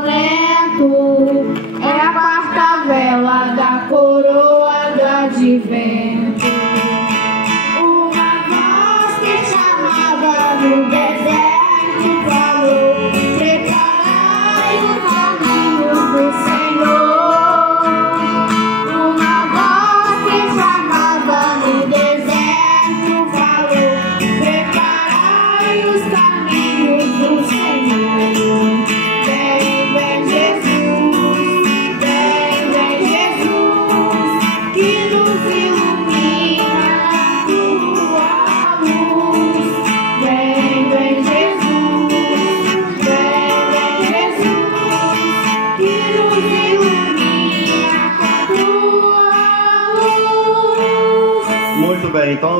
violento, é a quarta vela da coroa do advento. Uma voz que chamava no deserto falou: preparai o caminho do Senhor. Uma voz que chamava no deserto falou: preparai os caminhos do Senhor. Vem, vem Jesus, que nos ilumina a tua luz. Vem, vem Jesus, que nos ilumina a tua luz. Muito bem, então